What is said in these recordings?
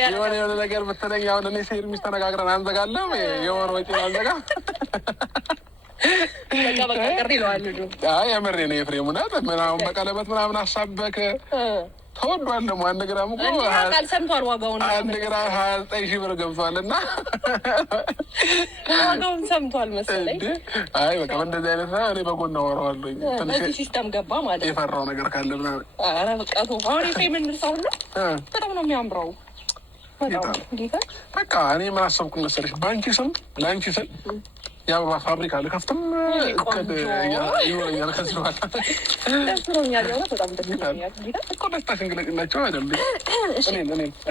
የሆነ ነገር ብትለኝ አሁን እኔ ሴር ሚስት ተነጋግረን አንዘጋለም የወር ወጪ አንዘጋም። በቃ ቅር ይለዋል ልጁ። የምሬ ነው ኤፍሬም እውነት ምናምን በቀለበት ምናምን አሳበክ ተወዷል። ደግሞ 1 ግራም እኮ ቃል ሰምቷል ዋጋውን 1 ግራም 29,000 ብር ገብቷል። እና ዋጋውን ሰምቷል መሰለኝ። አይ በቃ እንደዚህ አይነት እኔ በጎን አወራዋለሁ። ትንሽ ሲስተም ገባ ማለት ነው። የፈራው ነገር ካለ ምናምን ኧረ በቃ ተው። አሁን ኤፍሬም እንርሳው ነው በጣም ነው የሚያምረው። በቃ እኔ ምን አሰብኩ መሰለሽ በአንቺ ስም ለአንቺ ስል የአበባ ፋብሪካ ልከፍትም እቅድ ይኖረኛል። ከዚህ በኋላ ደስ ብሎኛል። በጣም ደስ ብሎኛል እኮ ደስታሽን ግለጭላቸው አይደለም።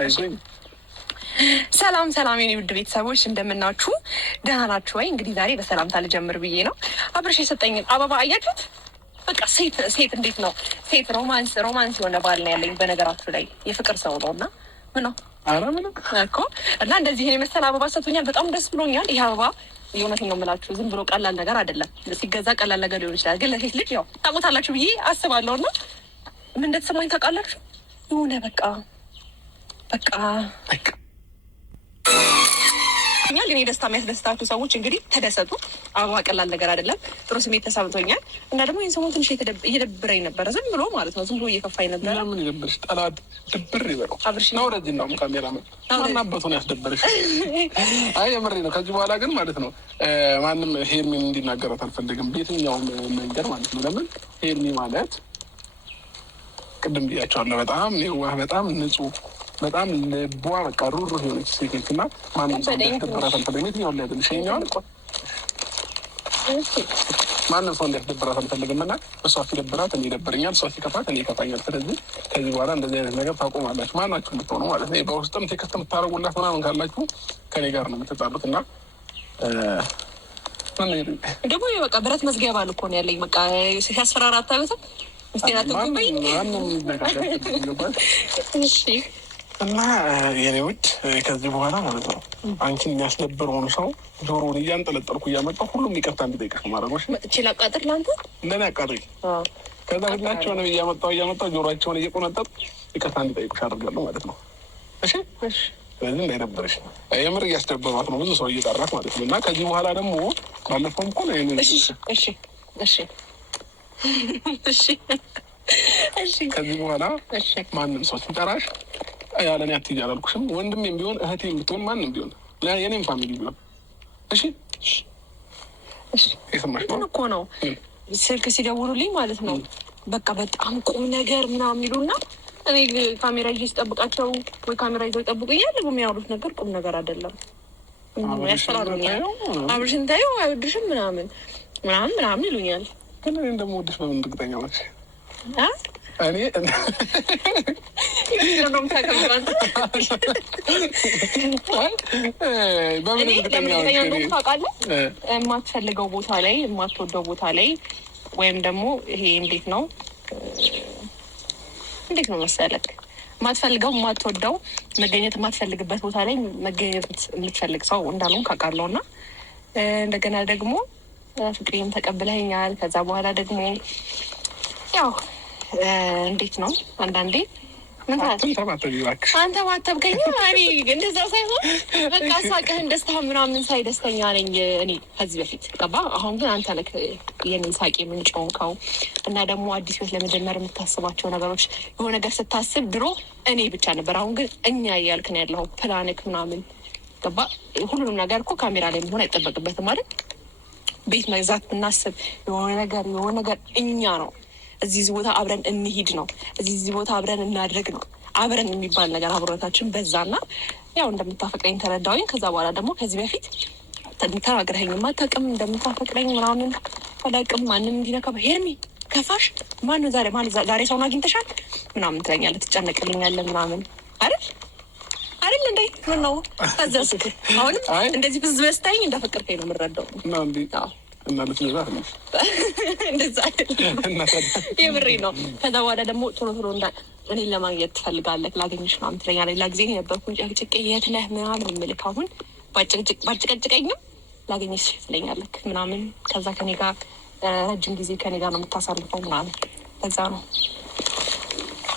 አይዞኝ። ሰላም ሰላም የኔ ውድ ቤተሰቦች እንደምናችሁ ደህና ናችሁ ወይ? እንግዲህ ዛሬ በሰላምታ ልጀምር ብዬ ነው። አብርሽ የሰጠኝን አበባ አያችሁት? በቃ ሴት እንዴት ነው ሴት ሮማንስ የሆነ ባል ነው ያለኝ። በነገራችሁ ላይ የፍቅር ሰው ነው እና ምን ነው እኮ እና እንደዚህ የመሰለ አበባ ሰጥቶኛል። በጣም ደስ ብሎኛል። ይህ አበባ የእውነቴን ነው የምላችሁ ዝም ብሎ ቀላል ነገር አይደለም። ሲገዛ ቀላል ነገር ሊሆን ይችላል፣ ግን ለሴት ልጅ ያው ታውቁታላችሁ ብዬ አስባለሁ። እና ምን እንደተሰማኝ ታውቃላችሁ? የሆነ በቃ እኔ ደስታ የሚያስደስታችሁ ሰዎች እንግዲህ ተደሰቱ። አበባ ቀላል ነገር አይደለም። ጥሩ ስሜት ተሰምቶኛል። እና ደግሞ ይህን ሰሞኑን ትንሽ እየደብረኝ ነበረ፣ ዝም ብሎ ማለት ነው። ዝም ብሎ እየከፋኝ ነበረ። ምን ይደብርሽ? ጠላት ድብር ይበለው። አብርሽ ነው ረጅ ነው ካሜራ ማናበቱን ያስደበረሽ። አይ የምሬ ነው። ከዚህ በኋላ ግን ማለት ነው ማንም ሄርሚን እንዲናገራት አልፈልግም፣ በየትኛውም መንገድ ማለት ነው። ለምን ሄርሚ ማለት ቅድም ብያቸዋለሁ፣ በጣም የዋህ በጣም ንጹህ በጣም ልቧ በቃ ሩህሩህ የሆነች ሴት ነች እና ማንም ሰው እንዲያስደብራት አልፈልግም። የትኛውን ላይ ያደልሽ ይኸኛውን ማንም ሰው እንዲያስደብራት አልፈልግም እና እሷ ሲደብራት እኔ ይደብረኛል፣ እሷ ሲከፋት እኔ ይከፋኛል። ስለዚህ ከዚህ በኋላ እንደዚህ አይነት ነገር ታቆማላችሁ፣ ማናችሁ የምትሆኑ ማለት ነው። በውስጥም ቴክስት የምታደርጉላት ምናምን ካላችሁ ከኔ ጋር ነው የምትጣሉት። እና ደግሞ በቃ ብረት መዝጊያ ባል እኮ ነው ያለኝ። በቃ ሲያስፈራራ አታዩትም? እና የኔ ውድ ከዚህ በኋላ ማለት ነው አንቺን የሚያስደብረውን ሰው ጆሮውን እያንጠለጠልኩ እያመጣሁ ሁሉም ይቅርታ እንዲጠይቅሽ ማድረጎች መጥቼ ላቃጥር ለአንተ እንደኔ አቃጥሪ። ከዛ ሁላቸውን እያመጣሁ ጆሮቸውን እየቆነጠጥ ይቅርታ እንዲጠይቁሽ አደርጋለሁ ማለት ነው። እሺ ስለዚህ እንዳይደብርሽ። የምር እያስደበሯት ነው ብዙ ሰው እየጠራት ማለት ነው። እና ከዚህ በኋላ ደግሞ ባለፈውም እኮ ከዚህ በኋላ ማንም ሰው ሲጠራሽ ያለኔ አትይጂ አላልኩሽም? ወንድሜም ቢሆን እህቴም ብትሆን ማንም ቢሆን የኔም ፋሚሊ ቢሆን እሺ የሰማሽ ነው እኮ ነው። ስልክ ሲደውሉልኝ ማለት ነው በቃ በጣም ቁም ነገር ምናምን የሚሉና እኔ ካሜራ ይዤ ስጠብቃቸው ወይ ካሜራ ይዘው ይጠብቁኛል። የሚያወሩት ነገር ቁም ነገር አይደለም። ያስፈራሩኛል። አብርሽን ታየው አይወድሽም ምናምን ይሉኛል። ግን እኔ እንደምወድሽ በምን እርግጠኛ ነሽ? እኔ የማትፈልገው ቦታ ላይ የማትወደው ቦታ ላይ ወይም ደግሞ ይሄ እንዴት ነው መሰለክ የማትፈልገው የማትወደው መገኘት የማትፈልግበት ቦታ ላይ መገኘት የምትፈልግ ሰው እንዳልሆን ካውቃለሁ። እና እንደገና ደግሞ ፍቅሬን ተቀብለኸኛል። ከዛ በኋላ ደግሞ ያው እንዴት ነው አንዳንዴ አንተ ማተብከኝ እኔ እንደዛ ሳይሆን በቃ ሳቅህን ደስታ ምናምን ሳይ ደስተኛ ነኝ እኔ ከዚህ በፊት ገባ። አሁን ግን አንተ ነህ የኔን ሳቄ ምንጭ ሆንከው። እና ደግሞ አዲስ ህይወት ለመጀመር የምታስባቸው ነገሮች የሆነ ነገር ስታስብ ድሮ እኔ ብቻ ነበር፣ አሁን ግን እኛ እያልክ ነው ያለው። ፕላንክ ምናምን ገባ። ሁሉንም ነገር እኮ ካሜራ ላይ መሆን አይጠበቅበትም ማለት ቤት መግዛት ብናስብ የሆነ ነገር እኛ ነው እዚህ ቦታ አብረን እንሂድ ነው፣ እዚህ ቦታ አብረን እናድርግ ነው። አብረን የሚባል ነገር አብሮታችን በዛና ያው እንደምታፈቅረኝ ተረዳሁኝ። ከዛ በኋላ ደግሞ ከዚህ በፊት ተናግረኸኝ ማታውቅም እንደምታፈቅረኝ ምናምን አላውቅም። ማንም እንዲነካ ሄርሚ ከፋሽ ማነው ዛሬ ሰውን አግኝተሻል ምናምን ትለኛለህ፣ ትጨነቅልኛለህ ምናምን አይደል እንዴ? ምን ነው አዘዝክ? አሁንም እንደዚህ ብዙ በስታኝ እንዳፈቅርከኝ ነው የምረዳው። እና ልትነዛት ነው እንደዛ የምሬ ነው። ከዛ በኋላ ደግሞ ቶሎ እኔን ለማግኘት ትፈልጋለህ፣ ላገኝሽ ምናምን ትለኛለህ። ሌላ ጊዜ የነበርኩኝ ጭቅጭቅ የት ነህ ምናምን የምልክ አሁን ባጭቀጭቀኝም ላገኝሽ ትለኛለህ ምናምን። ከዛ ከኔ ጋር ረጅም ጊዜ ከኔ ጋር ነው የምታሳልፈው ምናምን። ከዛ ነው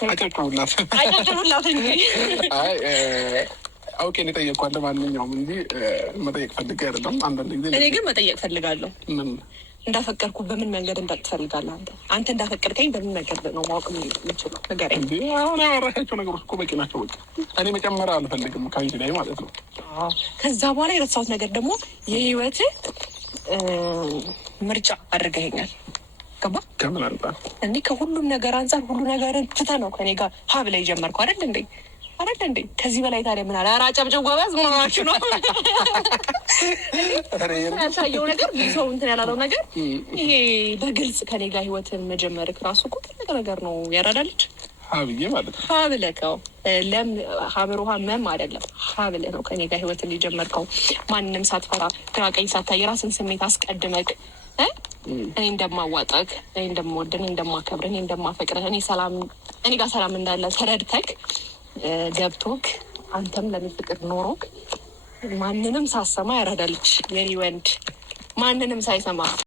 አጨብጭቡላት እንጂ አውቄ ነው የጠየቅኩት ለማንኛውም እንጂ መጠየቅ ፈልጌ አይደለም። አንዳንድ ጊዜ እኔ ግን መጠየቅ ፈልጋለሁ። እንዳፈቀርኩ በምን መንገድ እንዳትፈልጋለህ? አንተ እንዳፈቀርከኝ በምን መንገድ ነው ማወቅ የምችለው? ንገረኝ። አሁን ያወራሻቸው ነገሮች እኮ በቂ ናቸው። በቃ እኔ መጨመር አልፈልግም ከአንቺ ላይ ማለት ነው። ከዛ በኋላ የረሳሁት ነገር ደግሞ የህይወት ምርጫ አድርገኸኛል። ገባ? ከምን አንጻር? እንዲህ ከሁሉም ነገር አንጻር ሁሉ ነገርን ትተህ ነው ከኔ ጋር ሀብ ላይ ጀመርኩ አይደል እንዴ? አይደል እንዴ? ከዚህ በላይ ታዲያ ምን አለ? ኧረ አጨብጭብ ጎበዝ። ምን ሆናችሁ ነው? ያሳየው ነገር ሰው እንትን ያላለው ነገር ይሄ በግልጽ ከኔ ጋር ህይወትን መጀመርክ ራሱ እኮ ትልቅ ነገር ነው። ያራዳልች ሀብዬ ማለት ነው። ሀብለከው ለም ሀብር ውሃ መም አይደለም። ሀብለ ነው ከኔ ጋር ህይወትን የጀመርከው ማንንም ሳትፈራ ግራ ቀኝ ሳታይ ራስን ስሜት አስቀድመክ እኔ እንደማዋጣክ፣ እኔ እንደምወድ፣ እኔ እንደማከብር፣ እኔ እንደማፈቅርህ፣ እኔ ጋር ሰላም እንዳለ ተረድተክ ገብቶክ አንተም ለኔ ፍቅር ኖሮክ ማንንም ሳሰማ ያረዳልች የኔ ወንድ ማንንም ሳይሰማ